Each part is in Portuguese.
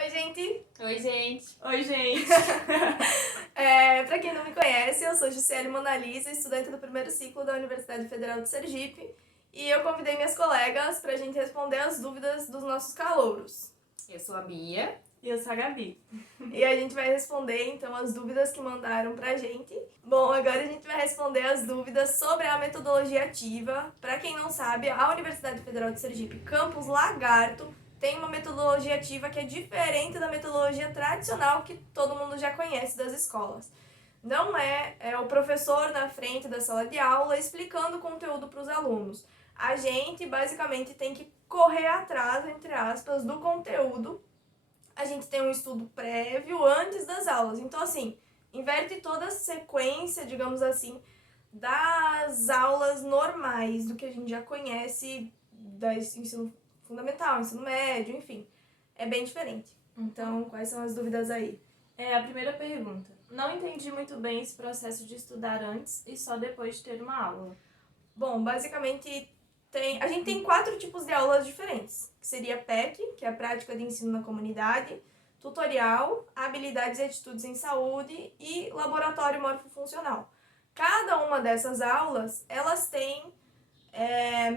Oi, gente! Oi, gente. Oi, gente! Pra quem não me conhece, eu sou Gisele Monalisa, estudante do primeiro ciclo da Universidade Federal de Sergipe, e eu convidei minhas colegas pra gente responder as dúvidas dos nossos calouros. Eu sou a Bia. E eu sou a Gabi. E a gente vai responder, então, as dúvidas que mandaram pra gente. Bom, agora a gente vai responder as dúvidas sobre a metodologia ativa. Pra quem não sabe, a Universidade Federal de Sergipe, Campus Lagarto, tem uma metodologia ativa que é diferente da metodologia tradicional que todo mundo já conhece das escolas. Não é o professor na frente da sala de aula explicando o conteúdo para os alunos. A gente, basicamente, tem que correr atrás, entre aspas, do conteúdo. A gente tem um estudo prévio antes das aulas. Então, assim, inverte toda a sequência, digamos assim, das aulas normais, do que a gente já conhece do ensino fundamental, ensino médio, enfim. É bem diferente. Então, quais são as dúvidas aí? A primeira pergunta. Não entendi muito bem esse processo de estudar antes e só depois de ter uma aula. Bom, basicamente, a gente tem 4 tipos de aulas diferentes, que seria PEC, que é a prática de ensino na comunidade, tutorial, habilidades e atitudes em saúde e laboratório morfofuncional. Cada uma dessas aulas, elas têm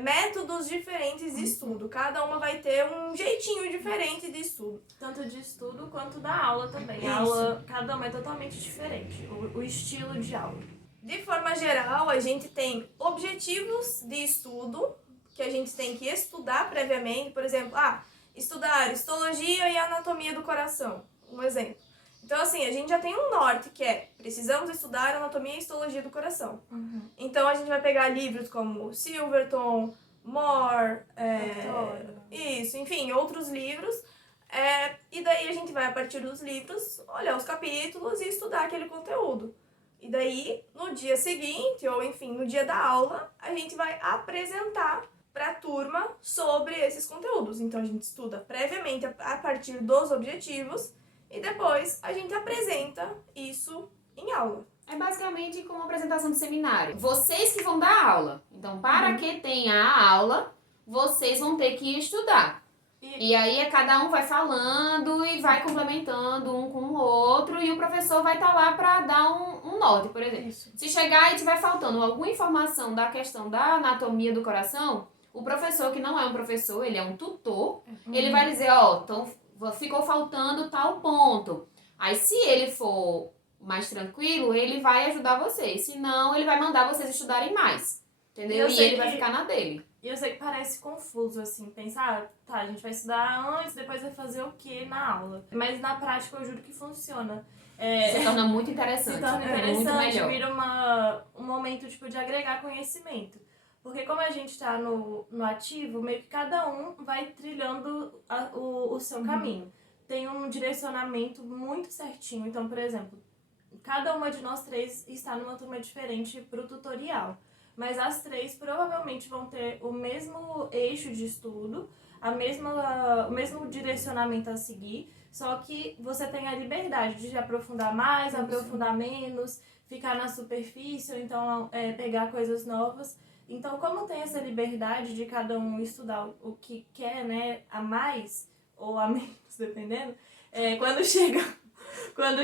métodos diferentes de estudo. Cada uma vai ter um jeitinho diferente de estudo. Tanto de estudo quanto da aula também. Isso. A aula, cada uma é totalmente diferente, o estilo de aula. De forma geral, a gente tem objetivos de estudo, que a gente tem que estudar previamente. Por exemplo, estudar histologia e anatomia do coração. Um exemplo. Então, assim, a gente já tem um norte, que é precisamos estudar anatomia e histologia do coração. Então, a gente vai pegar livros como Silverton, Moore, isso, enfim, outros livros. E daí a gente vai, a partir dos livros, olhar os capítulos e estudar aquele conteúdo. E daí, no dia seguinte, ou enfim, no dia da aula, a gente vai apresentar para a turma sobre esses conteúdos. Então, a gente estuda previamente a partir dos objetivos e depois a gente apresenta isso em aula. É basicamente como uma apresentação de seminário. Vocês que vão dar aula. Então, para que tenha a aula, vocês vão ter que estudar. E aí, cada um vai falando e vai complementando um com o outro. E o professor vai estar lá para dar um norte, por exemplo. Isso. Se chegar e tiver faltando alguma informação da questão da anatomia do coração, o professor, que não é um professor, ele é um tutor, ele vai dizer, então ficou faltando tal ponto. Aí, se ele for mais tranquilo, ele vai ajudar vocês. Se não, ele vai mandar vocês estudarem mais. Entendeu? E ele vai ficar na dele. E eu sei que parece confuso, assim, pensar, a gente vai estudar antes, depois vai fazer o que na aula? Mas na prática eu juro que funciona. Se torna muito interessante. Se torna muito interessante, melhor. vira um momento tipo, de agregar conhecimento. Porque como a gente tá no ativo, meio que cada um vai trilhando o seu caminho. Tem um direcionamento muito certinho. Então, por exemplo, cada uma de nós 3 está numa turma diferente pro tutorial. Mas as 3 provavelmente vão ter o mesmo eixo de estudo, o mesmo direcionamento a seguir, só que você tem a liberdade de aprofundar mais, aprofundar menos, ficar na superfície, ou então pegar coisas novas. Então, como tem essa liberdade de cada um estudar o que quer, né, a mais ou a menos, dependendo, quando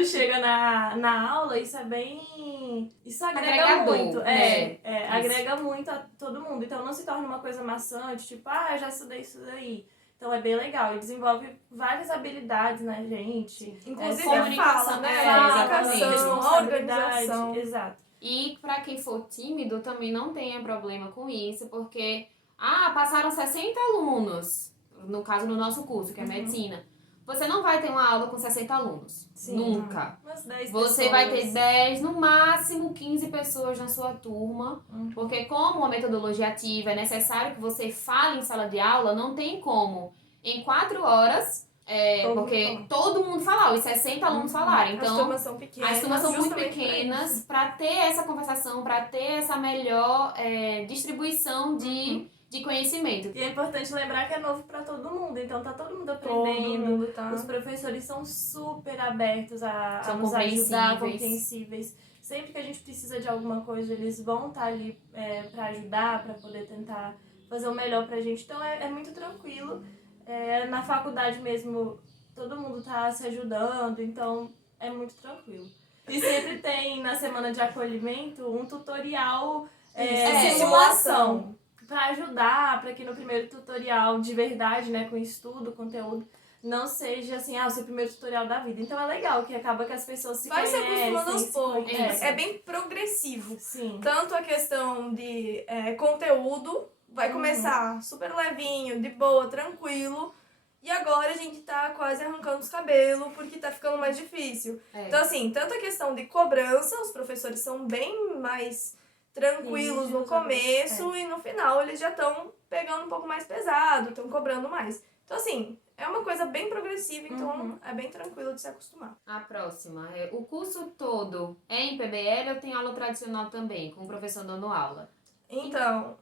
chega na aula, isso agrega Agregador, muito. isso. Agrega muito a todo mundo. Então não se torna uma coisa maçante, tipo, eu já estudei isso daí. Então é bem legal e desenvolve várias habilidades na gente. Inclusive comunicação, fala, né? exatamente. Comunicação, organização. Exato. E para quem for tímido, também não tenha problema com isso, porque, passaram 60 alunos, no caso no nosso curso, que é medicina. Você não vai ter uma aula com 60 alunos. Sim, Nunca. Umas 10 Você vai ter 10, no máximo 15 pessoas na sua turma, porque como a metodologia ativa é necessário que você fale em sala de aula, não tem como em 4 horas, todo mundo falar, os 60 alunos falarem. Então, as turmas são pequenas. as turmas são muito justamente pequenas para ter essa conversação, para ter essa melhor distribuição de conhecimento. E é importante lembrar que é novo para todo mundo, então tá todo mundo Todo aprendendo. mundo tá. Os professores são super abertos a São nos ajudar, compreensíveis. compreensíveis. Sempre que a gente precisa de alguma coisa, eles vão estar ali para ajudar, para poder tentar fazer o melhor pra gente. Então é muito tranquilo. Na faculdade mesmo todo mundo tá se ajudando, então é muito tranquilo. E sempre tem, na semana de acolhimento, um tutorial, simulação, para ajudar, para que no primeiro tutorial de verdade, né, com estudo, conteúdo, não seja assim, o seu primeiro tutorial da vida. Então é legal, que acaba que as pessoas se Vai se conhecem. acostumando aos poucos. conhecem. É bem progressivo. Sim. Tanto a questão de conteúdo vai começar super levinho, de boa, tranquilo. E agora a gente tá quase arrancando os cabelos porque tá ficando mais difícil. Então, assim, tanto a questão de cobrança, os professores são bem mais tranquilos no começo e no final eles já estão pegando um pouco mais pesado, estão cobrando mais. Então, assim, é uma coisa bem progressiva, então é bem tranquilo de se acostumar. A próxima é: o curso todo é em PBL ou tem aula tradicional também, com o professor dando aula? Então,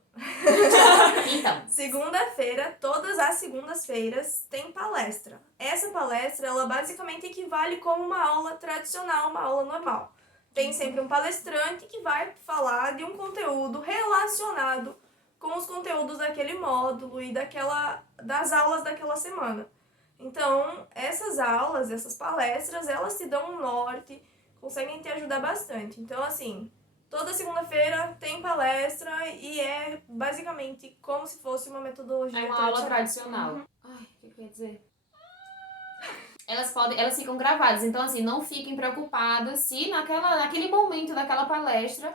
segunda-feira, todas as segundas-feiras, tem palestra. Essa palestra, ela basicamente equivale como uma aula tradicional, uma aula normal. Tem sempre um palestrante que vai falar de um conteúdo relacionado com os conteúdos daquele módulo e das aulas daquela semana. Então, essas aulas, essas palestras, elas te dão um norte, conseguem te ajudar bastante. Então, assim, toda segunda-feira tem palestra e é basicamente como se fosse uma metodologia É uma aula tradicional. Ai, o que quer dizer? Elas ficam gravadas, então assim, não fiquem preocupados se naquele momento daquela palestra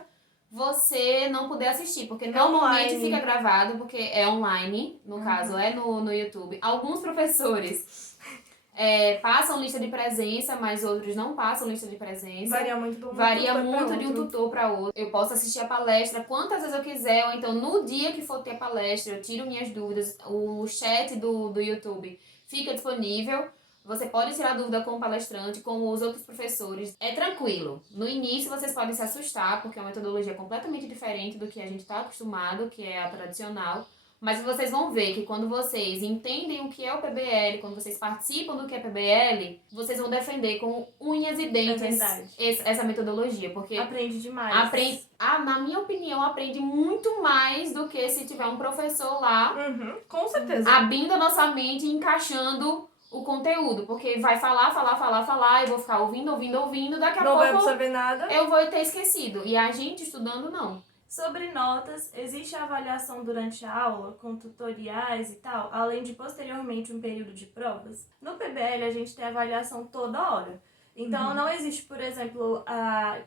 você não puder assistir, porque normalmente online. fica gravado, porque é online, no caso é no YouTube. Alguns professores passam lista de presença, mas outros não passam lista de presença. Varia muito de um tutor para outro. Eu posso assistir a palestra quantas vezes eu quiser, ou então no dia que for ter a palestra, eu tiro minhas dúvidas. O chat do YouTube fica disponível. Você pode tirar dúvida com o palestrante, com os outros professores. É tranquilo. No início vocês podem se assustar, porque é uma metodologia completamente diferente do que a gente está acostumado, que é a tradicional. Mas vocês vão ver que quando vocês entendem o que é o PBL, quando vocês participam do que é PBL, vocês vão defender com unhas e dentes essa metodologia. Porque aprende demais. na minha opinião, aprende muito mais do que se tiver um professor lá com certeza. abrindo a nossa mente e encaixando o conteúdo. Porque vai falar, eu vou ficar ouvindo, daqui a pouco não vai absorver nada. Eu vou ter esquecido. E a gente estudando, não. Sobre notas, existe a avaliação durante a aula, com tutoriais e tal, além de posteriormente um período de provas? No PBL, a gente tem avaliação toda hora. Então, não existe, por exemplo,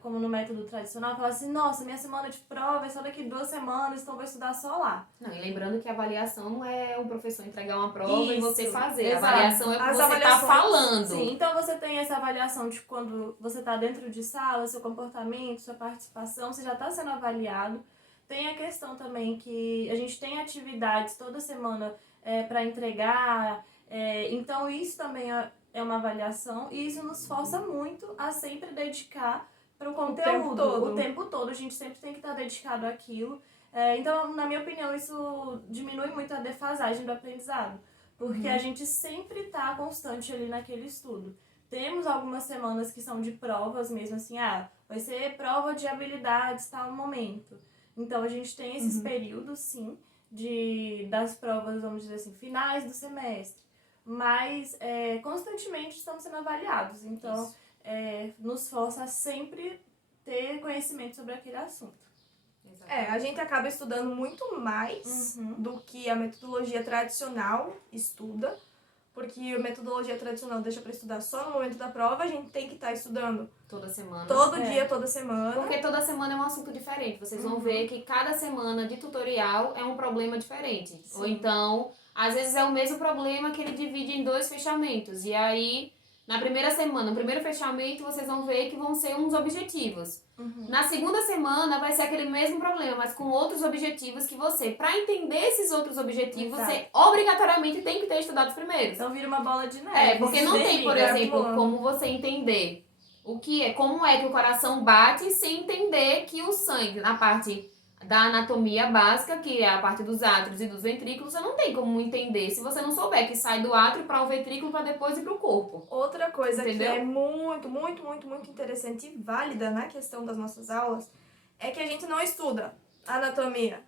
como no método tradicional, falar assim, nossa, minha semana de prova é só daqui 2 semanas, então vou estudar só lá. Não, e lembrando que a avaliação não é o professor entregar uma prova e você fazer. Exato. A avaliação é o que você está falando. Sim, então você tem essa avaliação de quando você está dentro de sala, seu comportamento, sua participação, você já está sendo avaliado. Tem a questão também que a gente tem atividades toda semana para entregar, então isso também é uma avaliação e isso nos força muito a sempre dedicar para o conteúdo. O tempo todo, a gente sempre tem que estar dedicado àquilo. Então, na minha opinião, isso diminui muito a defasagem do aprendizado, porque a gente sempre está constante ali naquele estudo. Temos algumas semanas que são de provas mesmo, assim, vai ser prova de habilidades, tal momento. Então, a gente tem esses períodos, sim, das provas, vamos dizer assim, finais do semestre. Mas, constantemente estamos sendo avaliados. Então, nos força a sempre ter conhecimento sobre aquele assunto. A gente acaba estudando muito mais do que a metodologia tradicional estuda. Porque a metodologia tradicional deixa para estudar só no momento da prova, a gente tem que estar estudando toda semana. Todo dia, toda semana. Porque toda semana é um assunto diferente. Vocês vão ver que cada semana de tutorial é um problema diferente. Sim. Ou então, às vezes é o mesmo problema que ele divide em 2 fechamentos. E aí, na primeira semana, no primeiro fechamento, vocês vão ver que vão ser uns objetivos. Na segunda semana vai ser aquele mesmo problema, mas com outros objetivos que você, para entender esses outros objetivos, você obrigatoriamente tem que ter estudado os primeiros. Então vira uma bola de neve. Porque não tem, por exemplo, como você entender como é que o coração bate sem entender que o sangue, na parte da anatomia básica, que é a parte dos átrios e dos ventrículos, você não tem como entender se você não souber que sai do átrio para o ventrículo para depois ir para o corpo. Outra coisa que é muito, muito, muito, muito interessante e válida na questão das nossas aulas é que a gente não estuda anatomia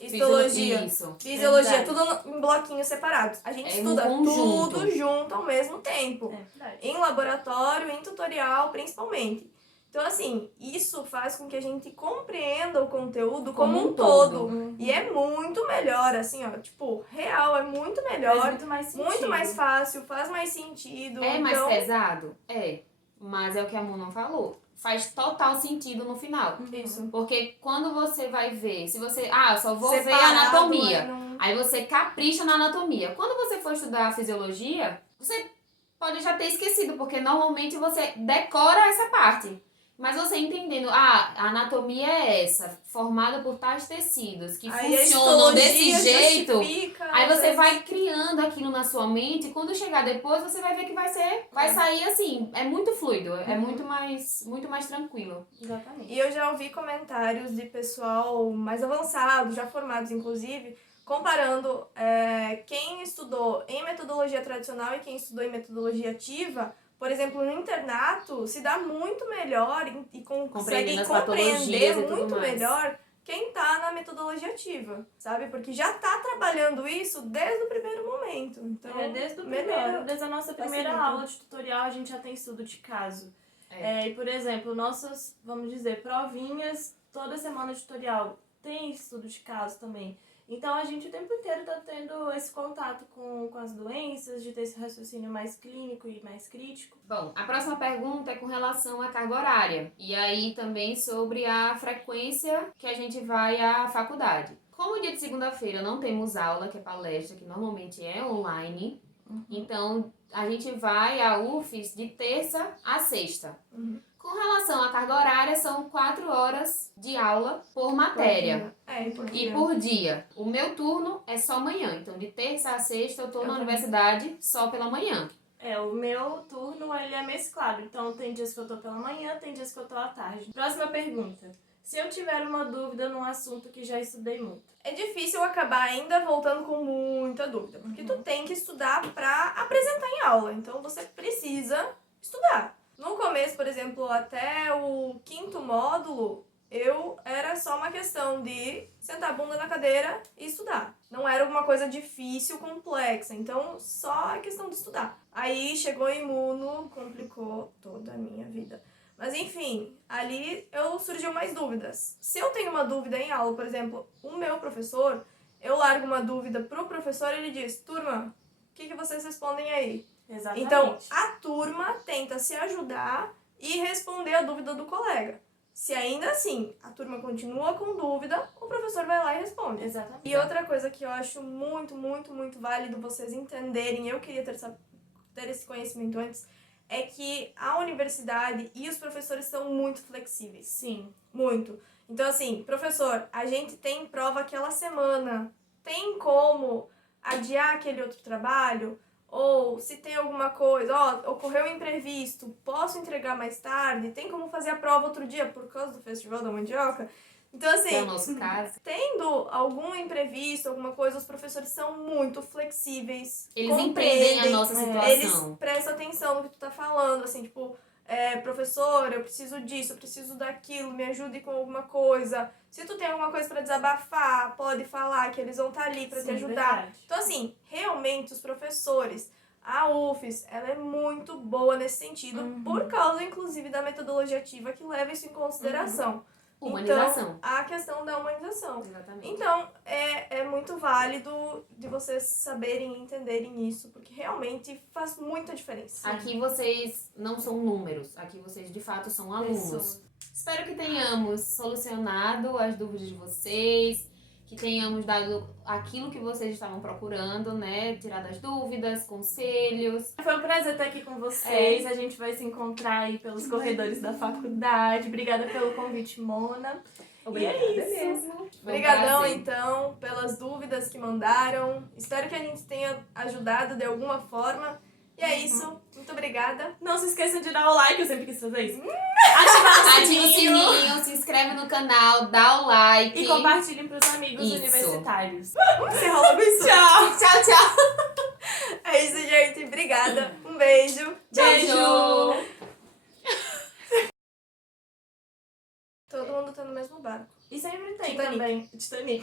histologia, Isso. fisiologia, Verdade. tudo em bloquinhos separados. A gente É um estuda conjunto. tudo junto ao mesmo tempo. É verdade. Em laboratório, em tutorial, principalmente. Então, assim, isso faz com que a gente compreenda o conteúdo como um todo. Uhum. E é muito melhor, assim, ó, tipo, real, é muito Faz melhor, muito mais sentido. muito mais fácil, faz mais sentido. É mais então, pesado? É. Mas é o que a Mona falou. Faz total sentido no final. isso. Porque quando você vai ver, se você... Ah, só vou ver Separado, anatomia. aí não- Aí você capricha na anatomia. Quando você for estudar a fisiologia, você pode já ter esquecido, porque normalmente você decora essa parte. Mas você entendendo, a anatomia é essa, formada por tais tecidos, que Aí a funcionam desse histologia jeito. justifica, Aí às você vezes. vai criando aquilo na sua mente e quando chegar depois você vai ver que vai sair assim, é muito fluido, é muito mais tranquilo. Exatamente. E eu já ouvi comentários de pessoal mais avançado, já formados inclusive, comparando quem estudou em metodologia tradicional e quem estudou em metodologia ativa. Por exemplo, no internato se dá muito melhor e consegue Compreendendo as compreender patologias e tudo muito mais. melhor quem tá na metodologia ativa, sabe? Porque já tá trabalhando isso desde o primeiro momento. Então, Desde o melhor. primeiro, desde a nossa primeira Facilita. aula de tutorial, a gente já tem estudo de caso. É. E, por exemplo, nossas, vamos dizer, provinhas, toda semana de tutorial tem estudo de caso também. Então, a gente o tempo inteiro está tendo esse contato com as doenças, de ter esse raciocínio mais clínico e mais crítico. Bom, a próxima pergunta é com relação à carga horária. E aí também sobre a frequência que a gente vai à faculdade. Como o dia de segunda-feira não temos aula, que é palestra, que normalmente é online, então a gente vai à UFES de terça a sexta. Com relação à carga horária, são 4 horas de aula por matéria. Por E dia. por dia. O meu turno é só manhã. Então, de terça a sexta, eu tô na universidade só pela manhã. O meu turno, ele é mesclado. Então, tem dias que eu tô pela manhã, tem dias que eu tô à tarde. Próxima pergunta. Se eu tiver uma dúvida num assunto que já estudei muito. É difícil acabar ainda voltando com muita dúvida, porque tu tem que estudar pra apresentar em aula, então você precisa estudar. No começo, por exemplo, até o 5º módulo, era só uma questão de sentar a bunda na cadeira e estudar. Não era alguma coisa difícil, complexa, então só é questão de estudar. Aí chegou o imuno, complicou toda a minha vida. Mas enfim, ali surgiu mais dúvidas. Se eu tenho uma dúvida em aula, por exemplo, o meu professor, eu largo uma dúvida pro professor e ele diz: turma, o que vocês respondem aí? Exatamente. Então, a turma tenta se ajudar e responder a dúvida do colega. Se ainda assim a turma continua com dúvida, o professor vai lá e responde. Exatamente. E outra coisa que eu acho muito, muito, muito válido vocês entenderem, eu queria ter esse conhecimento antes, é que a universidade e os professores são muito flexíveis. Sim. Muito. Então, assim, professor, a gente tem prova aquela semana. Tem como adiar aquele outro trabalho? Ou se tem alguma coisa, ocorreu um imprevisto, posso entregar mais tarde? Tem como fazer a prova outro dia por causa do Festival da Mandioca? Então, assim, Que é o nosso caso. tendo algum imprevisto, alguma coisa, os professores são muito flexíveis. Eles entendem a nossa situação. Eles prestam atenção no que tu tá falando, assim, tipo, professor, eu preciso disso, eu preciso daquilo, me ajude com alguma coisa. Se tu tem alguma coisa pra desabafar, pode falar que eles vão estar ali pra te ajudar. Verdade. Então, assim, realmente os professores, a UFES, ela é muito boa nesse sentido, por causa, inclusive, da metodologia ativa que leva isso em consideração. Humanização. Então, a questão da humanização. Exatamente. Então, é muito válido de vocês saberem e entenderem isso, porque realmente faz muita diferença. Aqui vocês não são números, aqui vocês de fato são alunos. Pessoas. Espero que tenhamos solucionado as dúvidas de vocês, que tenhamos dado aquilo que vocês estavam procurando, né? Tirar das dúvidas, conselhos. Foi um prazer estar aqui com vocês. A gente vai se encontrar aí pelos corredores da faculdade. Obrigada pelo convite, Mona. Obrigada E é isso. mesmo. Foi um Obrigadão, prazer. então, pelas dúvidas que mandaram. Espero que a gente tenha ajudado de alguma forma. E é isso. Muito obrigada. Não se esqueçam de dar o like, eu sempre quis fazer isso. Ativa o sininho, se inscreve no canal, dá o like. E compartilhem pros amigos Isso. universitários. Vamos encerrar logo isso. Tchau! Tchau, tchau. É isso, gente. Obrigada. Um beijo. Beijo. Todo mundo tá no mesmo barco. E sempre tem Titanic. também. Titanic.